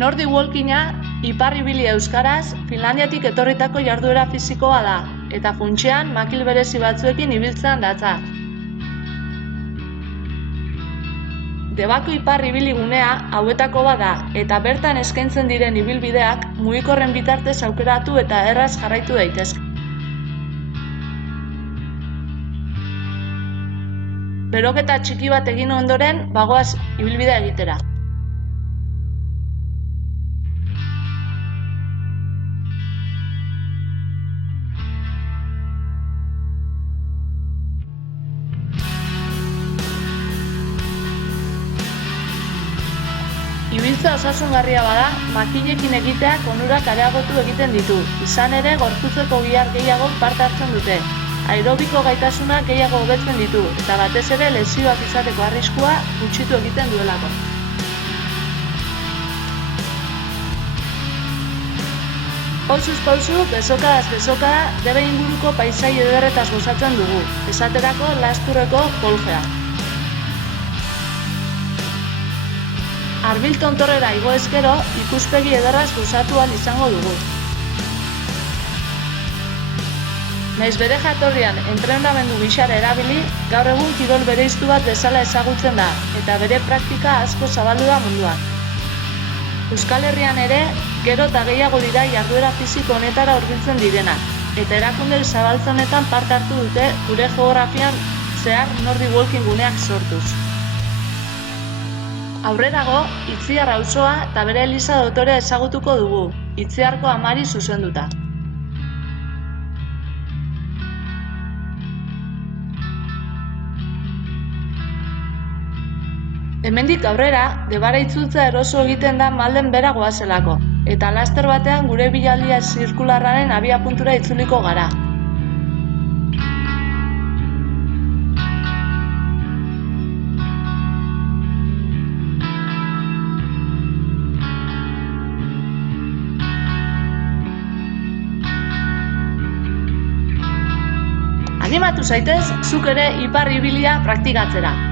Nordic walkinga, ipar ibilia euskaraz, Finlandiatik etorritako jarduera fisikoa da, eta funtsean makil berezi batzuekin ibiltzean datza. Debako ipar ibili gunea hauetako bat da, eta bertan eskaintzen diren ibilbideak mugikorren bitartez aukeratu eta erraz jarraitu daitezke. Beroketa txiki bat egin ondoren, bagoaz ibilbidea egitera. Ibiltzea osasungarria bada, makinekin egiteak onurak areagotu egiten ditu. Izan ere, gorputzeko gihar gehiago parte hartzen dute. Aerobiko gaitasuna gehiago hobetzen ditu, eta batez ere lesioak izateko arriskua gutxitu egiten duelako. Pausuz pausu, bezokadaz bezokada, Debe inguruko paisai ederretaz gozatzen dugu, esaterako Lasturreko Polgea. Arbil tontorrera igo ezkero, ikuspegi ederraz gozatu ahal izango dugu. Naiz bere jatorrian entrenamendu gixara erabili, gaur egun kirol bereiztu bat bezala ezagutzen da, eta bere praktika asko zabaldu da munduan. Euskal Herrian ere, gero eta gehiago dira jarduera fisiko honetara hurbiltzen direnak, eta erakunde zabaltze honetan parte hartu dute gure geografian zehar Nordic walking guneak sortuz. Aurrerago, Itziar auzoa eta bere eliza dotorea ezagutuko dugu, Itziarko amari zuzenduta. Hemendik aurrera, Debara itzultzea eroso egiten da malden bera goazelako, eta laster batean gure bilaldia zirkularraren abiapuntura itzuliko gara. Animatu zaitez, zuk ere ipar ibilia praktikatzera.